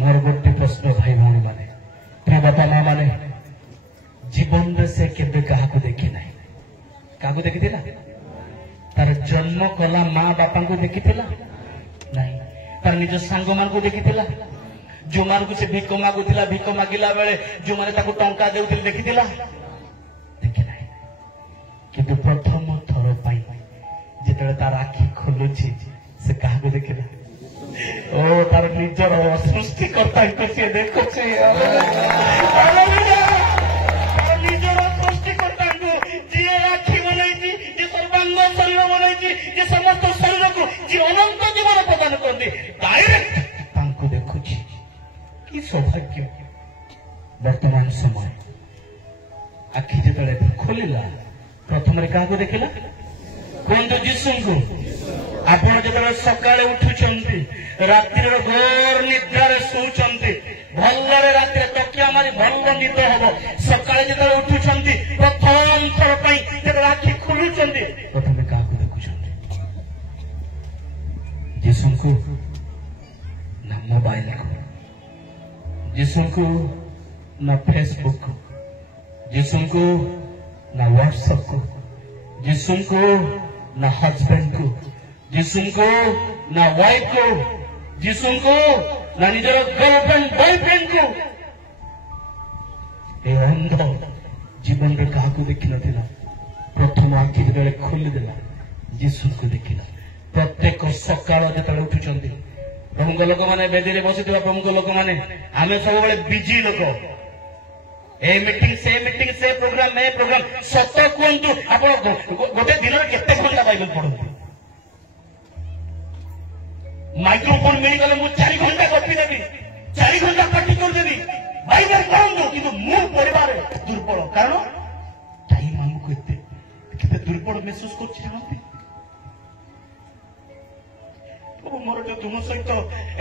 ମୋର ଗୋଟେ ପ୍ରଶ୍ନ ଭାଇ ଭଉଣୀ ମାନେ, ପ୍ରିୟ ବାପା ମା ମାନେ, ଜୀବନରେ ସେ କେବେ କାହାକୁ ଦେଖି ନାହିଁ। କାହାକୁ ଦେଖିଥିଲା? ତାର ଜନ୍ମ କଲା ମା ବାପାଙ୍କୁ ଦେଖିଥିଲା ନାହିଁ। ତାର ନିଜ ସାଙ୍ଗମାନଙ୍କୁ ଦେଖିଥିଲା? ଯୋଉମାନଙ୍କୁ ସେ ଭିକ ମାଗୁଥିଲା, ଭିକ ମାଗିଲା ବେଳେ ଯୋଉମାନେ ତାକୁ ଟଙ୍କା ଦେଉଥିଲେ ଦେଖିଥିଲା? ଦେଖି ନାହିଁ। କିନ୍ତୁ ପ୍ରଥମ ଥର ପାଇଁ ଯେତେବେଳେ ତାର ଆଖି ଖୋଲୁଛି, ସେ କାହାକୁ ଦେଖିଲା? ଓ ତାର ନିଜର ସୃଷ୍ଟିକର୍ତ୍ତାଙ୍କୁ ସିଏ ଦେଖୁଛି। ନିଜର ସୃଷ୍ଟିକର୍ତ୍ତାଙ୍କୁ, ଯିଏ ଆଖି ବନେଇଛି, ଯିଏ ସର୍ବାଙ୍ଗ ଶରୀର ବନେଇଛି, ଯିଏ ସମସ୍ତ ଶରୀରକୁ, ଯିଏ ଅନନ୍ତ ଜୀବନ ପ୍ରଦାନ କରନ୍ତି, ଡାଇରେକ୍ଟ ତାଙ୍କୁ ଦେଖୁଛି। କି ସୌଭାଗ୍ୟ! ବର୍ତ୍ତମାନ ସମୟ ଆଖି ଯେତେବେଳେ ଖୋଲିଲା, ପ୍ରଥମରେ କାହାକୁ ଦେଖିଲା? କୁହନ୍ତୁ ଯୀଶୁଙ୍କୁ। ଆପଣ ଯେତେବେଳେ ସକାଳେ ଉଠୁଛନ୍ତି, ରାତ୍ରିର ଘୋର ନିଦ୍ରାରେ ଶୋଉଛନ୍ତି, ଭଲରେ ରାତିରେ ତକିଆ ମାରି ଭଲ ନିଦ ହବ। ସକାଳେ ଯେତେବେଳେ ଉଠୁଛନ୍ତି, ପ୍ରଥମ ଥର ପାଇଁ ଯେତେବେଳେ ଆଖି ଖୋଲୁଛନ୍ତି, ପ୍ରଥମେ କାହାକୁ ଦେଖୁଛନ୍ତି? ଯୀଶୁଙ୍କୁ ନା ମୋବାଇଲକୁ? ଯୀଶୁଙ୍କୁ ନା ଫେସବୁକ୍? ଯୀଶୁଙ୍କୁ ନା ହ୍ୱାଟ୍ସଆପକୁ? ଯୀଶୁଙ୍କୁ ନା ହଜବେଣ୍ଡକୁ? ଯୀଶୁଙ୍କୁ ନା ୱାଇଫକୁ? ଯୀଶୁଙ୍କୁ ନା ନିଜର ଗର୍ଲଫ୍ରେଣ୍ଡ ବୟଫ୍ରେଣ୍ଡକୁ? ଏ ଅନ୍ଧ ଜୀବନରେ କାହାକୁ ଦେଖିନଥିଲା? ପ୍ରଥମ ଆଖି ଯେତେବେଳେ ଖୋଲିଦେଲା, ଯୀଶୁଙ୍କୁ ଦେଖିଲା। ପ୍ରତ୍ୟେକ ସକାଳ ଯେତେବେଳେ ଉଠୁଛନ୍ତି, ପ୍ରମୁଖ ଲୋକମାନେ, ବେଦୀରେ ବସିଥିବା ପ୍ରମୁଖ ଲୋକମାନେ, ଆମେ ସବୁବେଳେ ବିଜି ଲୋକ। ଏ ମିଟିଂ, ସେ ମିଟିଂ, ସେ ପ୍ରୋଗ୍ରାମ, ଏ ପ୍ରୋଗ୍ରାମ। ସତ କୁହନ୍ତୁ, ଆପଣ ଗୋଟେ ଦିନରେ କେତେ ଘଣ୍ଟା ବାଇବେଲ ପଢନ୍ତି? ମାଇକ୍ରୋଫୋନ ମିଳିଗଲେ ମୁଁ 4 ଘଣ୍ଟା ଗପିଦେବି, 4 ଘଣ୍ଟା ପାଟି କରିଦେବି, ବାଇବେଲ ପଢନ୍ତୁ। କିନ୍ତୁ ମୁଁ ପଢିବାରେ ଦୁର୍ବଳ। କାରଣ ଟାଇମ ଆମକୁ କେତେ ଦୁର୍ବଳ ମେହସୁସ କରୁଛି ଜାଣନ୍ତି? ପ୍ରଭୁ, ମୋର ଯୋଉ ତୁମ ସହିତ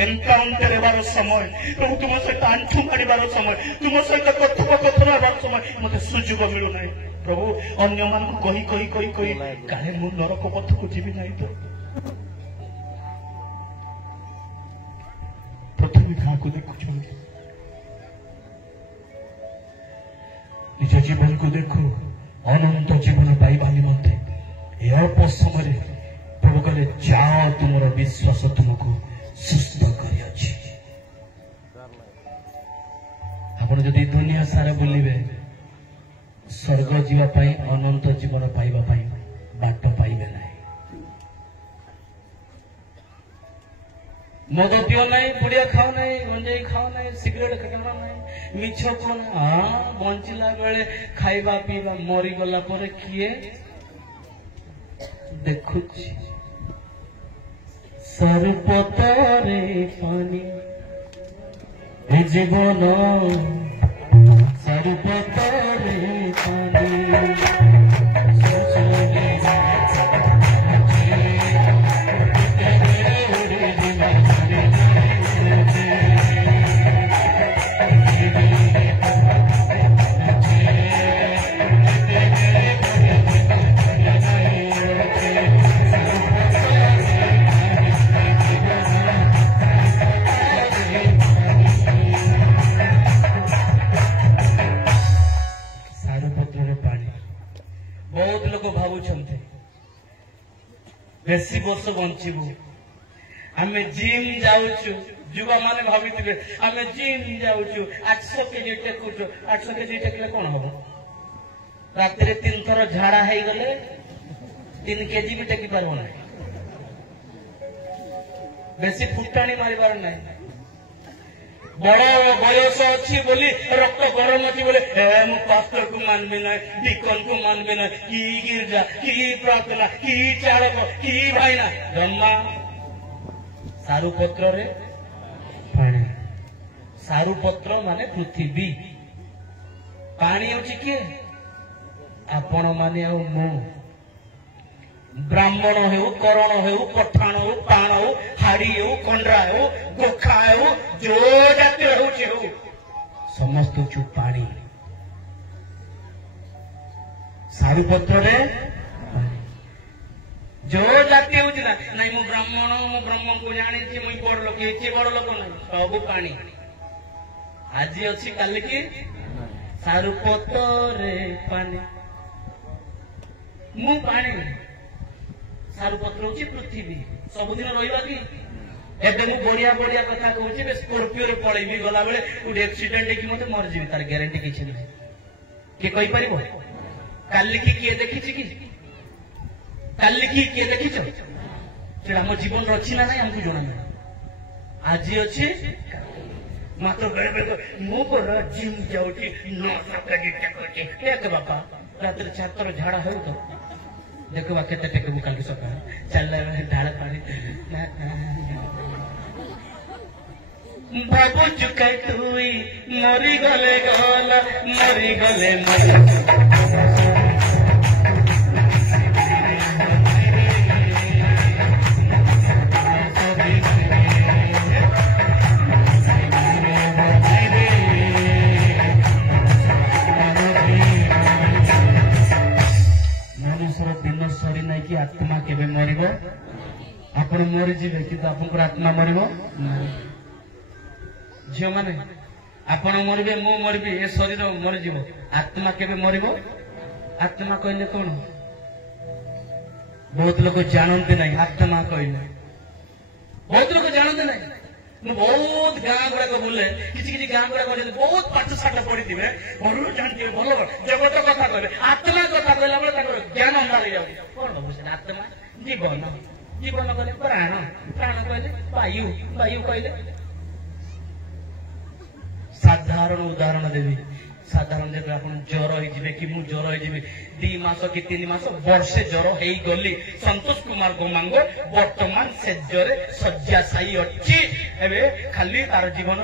ଏନକାଉଣ୍ଟର ହେବାର ସମୟ, ପ୍ରଭୁ ତୁମ ସହିତ ଆଣ୍ଠୁ ମାରିବାର ସମୟ, ତୁମ ସହିତ କଥୋପକଥନ ହେବାର ସମୟ, ମତେ ସୁଯୋଗ ମିଳୁନାହିଁ। ପ୍ରଭୁ, ଅନ୍ୟମାନଙ୍କୁ କହି କହି କହି କହି କାଳେ ମୁଁ ନରକ ପଥକୁ ଯିବି ନାହିଁ ତ? ପ୍ରଥମେ କାହାକୁ ଦେଖୁଛନ୍ତି? ନିଜ ଜୀବନକୁ ଦେଖୁ। ଅନନ୍ତ ଜୀବନ ପାଇବା ନିମନ୍ତେ ଏ ଅଳ୍ପ ସମୟରେ ପ୍ରଭୁ କହିଲେ, ଯାଅ, ତୁମର ବିଶ୍ୱାସ ତୁମକୁ ସୁସ୍ଥ କରିଅଛି। ଆପଣ ଯଦି ଦୁନିଆ ସାରା ବୁଲିବେ, ସ୍ୱର୍ଗ ଯିବା ପାଇଁ, ଅନନ୍ତ ଜୀବନ ପାଇବା ପାଇଁ ବାଟ ପାଇବେ ନାହିଁ। ମଦ ପିଅ ନାହିଁ, ପୁଡ଼ିଆ ଖାଉ ନାହିଁ, ଗଞ୍ଜେଇ ଖାଉ ନାହିଁ, ସିଗାରେଟ ଖାଉ ନାହିଁ, ମିଛ କୁହ ନାହିଁ। ହଁ, ବଞ୍ଚିଲା ବେଳେ ଖାଇବା ପିଇବା, ମରିଗଲା ପରେ କିଏ ଦେଖୁଛି? ସର୍ବତରେ ପାଣି ଏ ଜୀବନ, ସର୍ବତରେ ପାଣି। बेसी वर्ष बंचबू आम जिम जाऊचु युवा माने भावी आम जिम जाऊचु 800 केजी टेकुचु 800 केजी टेकले कौन हम रात 3 थर झाड़ा है गले 3 केजी भी टेकी पार ना बेसी फुटाणी मारिबार ना बड़ बयस अच्छी बोली रक्त गरम अच्छी बोले मु पास्टर को मानबी ना डिकन को मानबी ना कि गिरजा कि प्रार्थना कि चालक कि भाईना जन्मा सारू पत्र रे पानी सारू पत्र माने पृथ्वी पानी होची किए आपण माने आ मु ब्राह्मण हो करण हो पठाण हो पाण हो हाड़ी हो कंडरा हो गोखा हो जो जाति हो समस्त चु पानी सारू पत्र रे जो जाति हो ना मु ब्राह्मण को जानी मुई बड़ लोक ये बड़ लोक ना सब पानी आज अच्छी काल की सारू पत्र रे पानी मु पानी सारू पत्र हूँ पृथ्वी सबुदिन रहा कि एवं मुझे बढ़िया बढ़िया कथा कहूँ स्कॉर्पियो रे पलैबी गला बेले गोटे एक्सीडेंट कि मत मरजी तार ग्यारंटी किसी ना किए कहीपर काली की किए देखी कि काली की किए देखी आम जीवन अच्छी ना ना आमको जना आज अच्छे मात्र बेले बेले मु जिम जाऊँगी 9 बापा रात 4 थर झाड़ा हो तो देखो केते टेकबू कल सकाळ चल ढाल पानी बाबू चुके तुई मरी गले गला मरी गले आत्मा केबे मरिबो आपण मरि जिवे कि आपन आत्मा मरिबो झियो माने आपण मरिबे मु मरिबे ए शरीर मरि जिवो आत्मा केबे मरिबो आत्मा कहले कोन बहुत लोग जानते नहीं आत्मा कहले बहुत लोग जानते नहीं मु बहुत गाँ गुड़ा बुले किसी गाँ गुड़ा बहुत पाठ साठ पढ़ी थे भल जानते भल जगत कथा कहे आत्मा कथा कहला बेले ज्ञान अंधार हो कौन भाव आत्मा जीवन जीवन कहले प्राण प्राण कहले वायु वायु कहले साधारण उदाहरण देवी साधारण जब आप ज्वर हो कि मु ज्वर हो 2 मास कि 3 मास वर्षे ज्वर हो गली संतोष कुमार गोमांग वर्तमान से ज्वरे शଯ୍ୟାଶାୟୀ अच्छी एवं खाली तार जीवन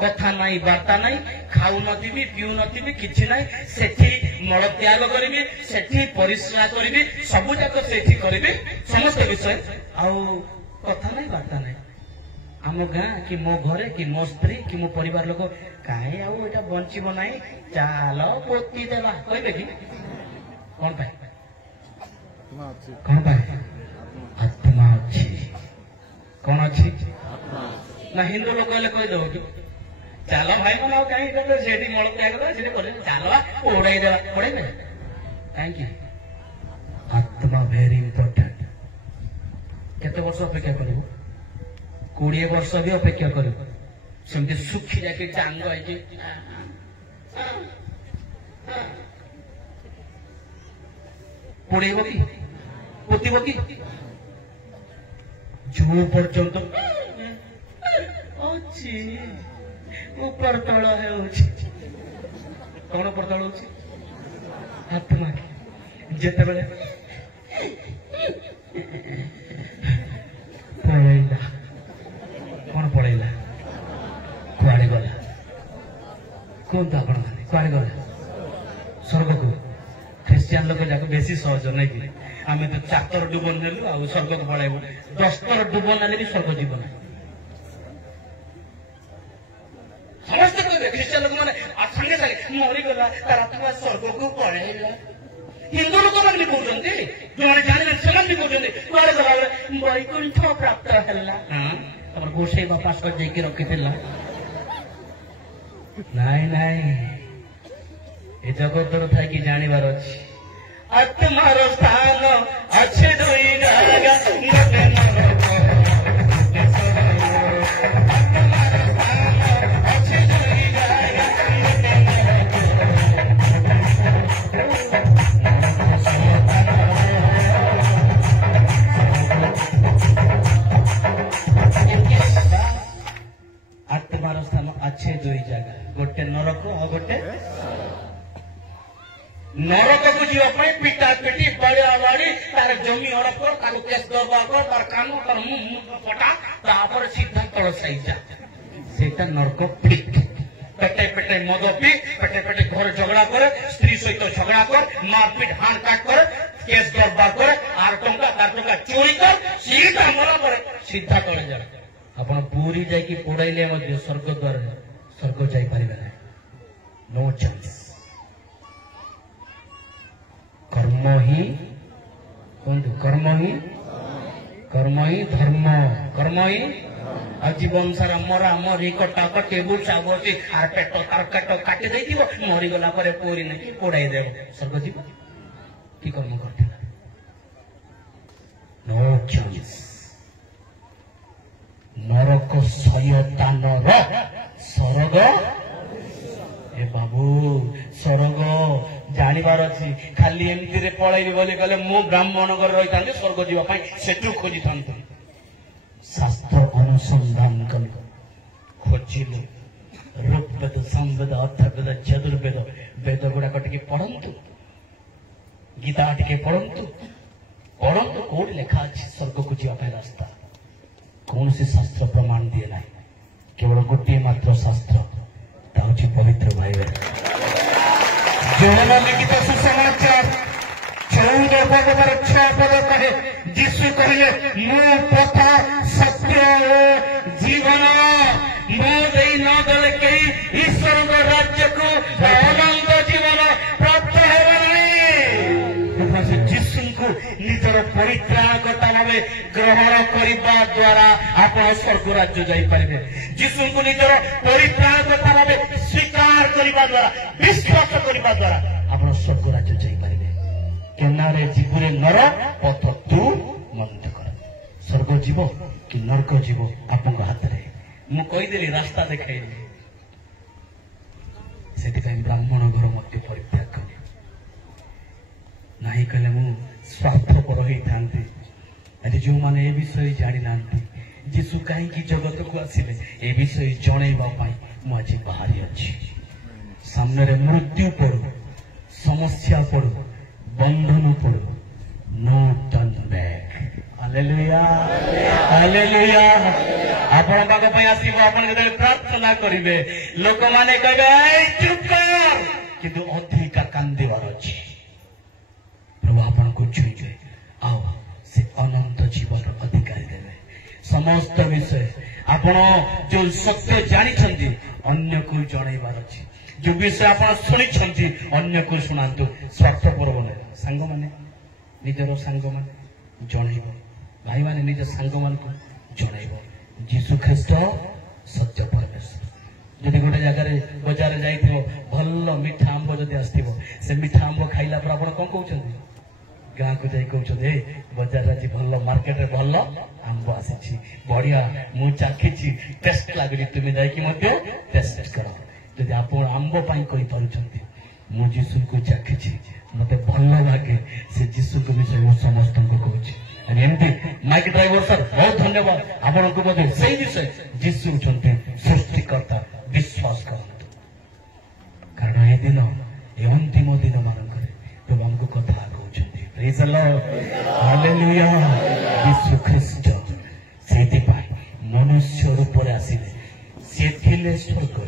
कथा नाई वार्ता नाई खाऊ नथिबी पीऊ नथिबी किछि नाई सेठी मल त्याग करिबी सेठी परिश्रा करिबी सबु जाक सेठी करिबी समस्त विषय आउ कथा नाई वार्ता नाई आम गाँ कि मो घरे कि मो स्त्री कि मो परिवार लोक कहीं आटा बंचब ना चाल पोती देवा कहे कि कौन पाए कौन पाए आत्मा अच्छी कौन अच्छी ना हिंदू लोग कहीदेव कि चल भाई मन कहीं से मल त्याग चल उड़ाई देवा उड़े कहीं आत्मा वेरी इंपोर्टेंट केते वर्ष अपेक्षा कर 20 वर्ष भी अपेक्षा कर सुखी जाके चांग पड़ेब कि पोतब कि जो पर्यंत ऊपर तल कौन ऊपर तल आत्मा जिते बड़े पड़ेगा कौन पड़ेगा कुआड़े गला कहतु आप कुआड़े गला स्वर्ग को ख्रीस्टियान लोक जाक बेसी सहज नहीं आम तो 4 डुबन नेलु आ स्वर्ग को पड़ेब 10 डुबन ना स्वर्ग जीव ना समस्त ख्रीस्टियान लोक मैंने संगे संगे मरीगला तार आत्मा स्वर्ग को पड़ेगा हिंदू लोक मैंने भी कहते जो जाने से भी कहते कुआड़े गला वैकुंठ प्राप्त है गोसाई बापा सजेकी रखी नाई नाई ए जगत था कि जानवर अच्छी आत्मार स्थान अच्छे दुई जागा गोटे नरक गोटे स्वर्ग आत्मार स्थान अच्छे दुई जागा गोटे नरक आत्मार स्थान अच्छे दुई जागा गोटे नरक और गोटे नरक को जीवाई पिटा पिटी बड़िया बाड़ी तार जमी हड़प तार केस दरबार तार कान तार मुंह पटा तापर सीधा तल साइजा सेटा नरक फिट पेटे पेटे मद पी पेटे पेटे घर झगड़ा करे स्त्री सहित झगड़ा कर मारपिट हाण काट कर केस दरबार कर आर टंका तार टंका चोरी कर सीधा मरा पर सीधा तले जा आपण पूरी जाई पोड़ाइले स्वर्ग द्वार स्वर्ग जाई पारिबे नो चांस कर्म ही कर्म ही धर्म कर्म ही जीवन सारा मरा मरी कटा कटे बुचा बची आर पेट तार पेट काटी दे मरी गला पोरी नहीं पोड़ाई देव स्वर्ग जीव कि कर्म करते नो चांस नरक शयतान स्वर्ग ए बाबू स्वर्ग जानिबार अच्छी खाली एमती पलैबी बोली कहले मु ब्राह्मण घर रही था स्वर्ग जावाई सेठू खोजी था शास्त्र अनुसंधान कल खोजिले ऋग्वेद सामवेद अथर्वेद चतुर्वेद वेद गुड़ाक टे पढ़ंतु गीता टे पढ़ंतु पढ़ंतु कौट लेखा अच्छी स्वर्ग को जावाई रास्ता कौन सी शास्त्र प्रमाण दिए ना केवल गोटे मात्र शास्त्र पवित्र बाइबल जोहन लिखित सुसमाचार 14 पद 6 पद कहे यीशु कहले मु पथ सत्य जीवन मु देई न देले कई ईश्वर राज्य को अनंत जीवन प्राप्त हेबे नहीं यीशु को निजर परित्राणकर्ता भाव ग्रहण करने द्वारा आप स्वर्ग राज्य जापर यीशु को निजर परित्राणकर्ता भाव स्वीकार करने द्वारा विश्वास करने द्वारा आप स्वर्ग राज्य जापर केनारे जीवरे नर पथ तू मंद कर स्वर्ग जीव कि नरक जीव आप हाथ में मु कहीदेली रास्ता देखाई से ब्राह्मण घर मध्य परित्याग कले नहीं कहले मु स्वार्थपर होता आज जो मैंने ए विषय जानी ना जीशु कहीं जगत को आसिले ए विषय जनवाई मुझे बाहरी अच्छी सामने मृत्यु पड़ू समस्या पड़ू बंधन पड़ू no turn back hallelujah hallelujah आपण पाक पई आसीबो आपण जदे प्रार्थना करिवे लोक माने कहबे चुप कर किंतु अधिका कांदेवार अछि प्रभु आपण को छुइजे आओ से अनंत जीवन अधिकारी देवे समस्त विषय आपण जो सत्य जानी छंदी अन्य को जणैबार अछि जो विषय आप शुणी अन्य को शुणातु स्वार्थपर बने सांग मैंने निजर सांग मैंने जनइब भाई मैंने निज सांग मान को जनइब जीशु ख्रीस्ट सत्य परमेश्वर जदि गोटे जगह बजार जा भल मीठा आंब जदि आसो से मीठा आंब खाइला पर आप कौन कहते गाँ को जाई कहते बजार आज भल मार्केट भल आंब आसी बढ़िया मु चाखी टेस्ट लगुच तुम्हें जाकि टेस्ट कर जदि आप आंब कही पार्टी मु जीशु को चाखी मत भल लगे से जीशु को विषय समस्त कहूँ एमती माइक ड्राइवर सर बहुत धन्यवाद आपण को से विषय जीशु सृष्टिकर्ता विश्वास करते कारण ये दिन ये अंतिम दिन मानक प्रभु आमको कथा कहते प्रेज द लॉर्ड हालेलुया यीशु ख्रीस्ट से मनुष्य रूप आसिले से थिले स्वर्ग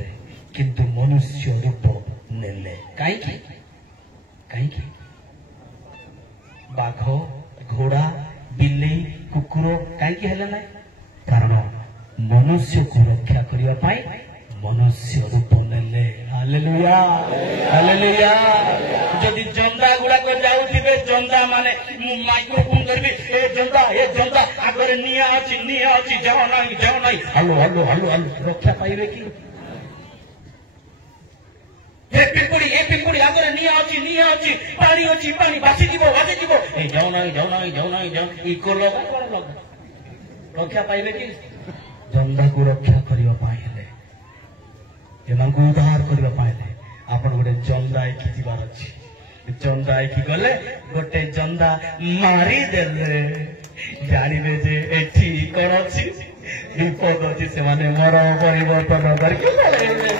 किंतु मनुष्य रूप नेले कहीं बाघ घोड़ा बिल्ली कुकुर कहीं ना कारण मनुष्य को रक्षा करने मनुष्य रूप नेले हालेलुया हालेलुया जदि जंदा गुड़ाक जाऊे जंदा माने माइक्रोफोन करी ए जंदा आगे निया अच्छी जाओ ना हलो हलो हलो हलो रक्षा पाइबे कि ଏ ପିମ୍ପୁଡ଼ି ଆଗରେ ନିଆଁ ଅଛି ପାଣି ଅଛି ପାଣି ବାସିଯିବ ଏ ଯାଉ ନାହିଁ ଇକୋ ଲଗା କଣ ଲଗା ରକ୍ଷା ପାଇବେ କି ଜନ୍ଦାକୁ ରକ୍ଷା କରିବା ପାଇଁ ହେଲେ ଏମାନଙ୍କୁ ଉଦ୍ଧାର କରିବା ପାଇଁ ହେଲେ ଆପଣ ଗୋଟେ ଜନ୍ଦା ଏକି ଯିବାର ଅଛି ଜନ୍ଦା ଏକି ଗଲେ ଗୋଟେ ଜନ୍ଦା ମାରିଦେଲେ ଜାଣିବେ ଯେ ଏଠି କଣ ଅଛି ବିପଦ ଅଛି ସେମାନେ ମର ପରିବର୍ତ୍ତନ କରିକି ପଳେଇବେ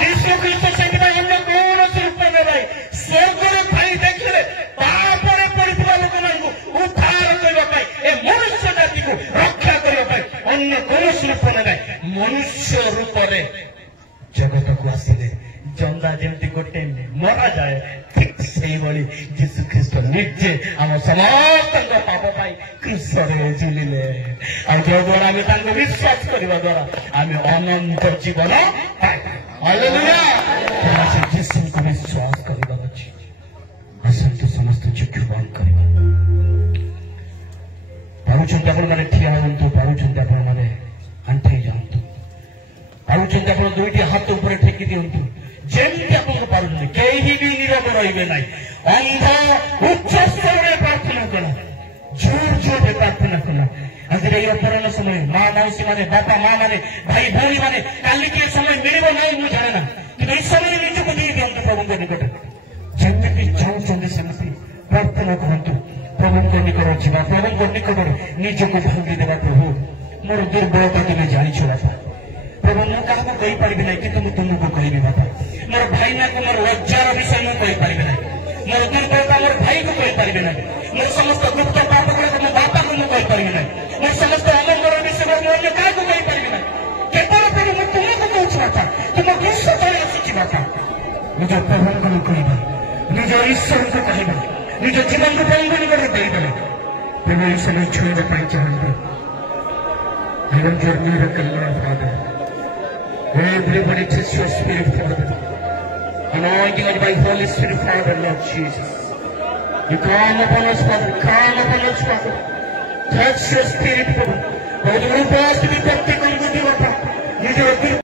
ଯୀଶୁଖ୍ରୀଷ୍ଟ ସେଥିପାଇଁ ଅନ୍ୟ କୌଣସି ରୂପ ନେବାଇ ସ୍ୱର୍ଗରେ ଥାଇ ଦେଖିଲେ ତାପରେ ପଡ଼ିଥିବା ଲୋକମାନଙ୍କୁ ଉଦ୍ଧାର କରିବା ପାଇଁ ଏ ମନୁଷ୍ୟ ଜାତିକୁ ରକ୍ଷା କରିବା ପାଇଁ ଅନ୍ୟ କୌଣସି ରୂପ ନେବାଇ ମନୁଷ୍ୟ ରୂପରେ ଜଗତକୁ ଆସିଲେ ଜନ୍ଦା ଯେମିତି ଗୋଟେ ମରାଯାଏ ଠିକ୍ ସେଇଭଳି ଯୀଶୁଖ୍ରୀଷ୍ଟ ନିଜେ ଆମ ସମସ୍ତଙ୍କ ପାପ ପାଇଁ କ୍ରୁଶରେ ଝୁଲିଲେ ଆଉ ଯୋଉଦ୍ୱାରା ଆମେ ତାଙ୍କୁ ବିଶ୍ୱାସ କରିବା ଦ୍ୱାରା ଆମେ ଅନନ୍ତ ଜୀବନ ପାଇବା ହାଲେଲୁୟା ଯୀଶୁଙ୍କୁ ବିଶ୍ୱାସ କରିବାର ଅଛି ଆସନ୍ତୁ ସମସ୍ତ ଚକ୍ଷୁ ବନ୍ଦ କରିବା ପାରୁଛନ୍ତି ଆପଣମାନେ ଠିଆ ହୁଅନ୍ତୁ ପାରୁଛନ୍ତି ଆପଣମାନେ ଆଣ୍ଠେଇ ଯାଆନ୍ତୁ ପାରୁଛନ୍ତି ଆପଣ ଦୁଇଟି ହାତ ଉପରେ ଟେକି ଦିଅନ୍ତୁ ଯେମିତି ଆପଣଙ୍କ ପାରୁଛନ୍ତି କେହି ବି ନିରବ ରହିବେ ନାହିଁ ଅନ୍ଧ ଉଚ୍ଚ ସ୍ତରରେ ପ୍ରାର୍ଥନା କର ଜୋରରେ ପ୍ରାର୍ଥନା କର ଆଜି ଏଇ ଅପରାହ୍ନ ସମୟ ମା ମାଉସୀ ମାନେ ବାପା ମା ମାନେ ଭାଇ ଭଉଣୀ ମାନେ କାଲିକି ଏ ସମୟ ମିଳିବ ନାହିଁ ମୁଁ ଜାଣେ ନା କିନ୍ତୁ ଏଇ ସମୟରେ ନିଜକୁ ଦେଇ ଦିଅନ୍ତୁ ପ୍ରଭୁଙ୍କ ନିକଟରେ ଯେମିତି ଚାହୁଁଛନ୍ତି ସେମିତି ପ୍ରାର୍ଥନା କରନ୍ତୁ ପ୍ରଭୁଙ୍କ ନିକଟ ଯିବା ପ୍ରଭୁଙ୍କ ନିକଟରେ ନିଜକୁ ଭାଙ୍ଗି ଦେବା ପ୍ରଭୁ ମୋର ଦୁର୍ବଳତା ତୁମେ ଜାଣିଛ ବାପା ପ୍ରଭୁ ମୁଁ କାହାକୁ କହିପାରିବି ନାହିଁ କିନ୍ତୁ ମୁଁ ତୁମକୁ କହିବି ବାପା ମୋର ଭାଇନାକୁ ମୋର ଲଜ୍ଜାର ବିଷୟ ମୁଁ କହିପାରିବି ନାହିଁ ମୋର ଦୁର୍ବଳତା ମୋର ଭାଇକୁ କହିପାରିବି ନାହିଁ ମୋର ସମସ୍ତ ଗୁପ୍ତ ପାପ ଗୁଡ଼ାକ ମୋ ବାପାକୁ ମୁଁ କହିପାରିବି ନାହିଁ ମୋର ସମସ୍ତ ଅମଙ୍ଗଳ ବିଷୟ ମୁଁ ଅନ୍ୟ କାହାକୁ କହିପାରିବି ନାହିଁ କେବଳ ପ୍ରଭୁ ମୁଁ ତୁମକୁ କହୁଛି ବାପା ତୁମ ଦୋଷ ତଳେ ଆସୁଛି ବାପା ନିଜ ପ୍ରଭୁଙ୍କୁ କହିବା ନିଜ ଈଶ୍ୱରଙ୍କୁ କହିବା ନିଜ ଜୀବନକୁ ପ୍ରଭୁଙ୍କ ନିକଟରେ ଦେଇଦେବା ପ୍ରଭୁ ଏହି ସମୟ ଛୁଇଁବା ପାଇଁ ଚାହାନ୍ତି I want your miracle, Lord Father. Everybody touch your spirit, Father. Anointing us by Holy Spirit, Father, Lord Jesus. You come upon us, Father. Come upon us, Father. Touch your spirit, Father. Lord, you will pass to be practical with you, Father.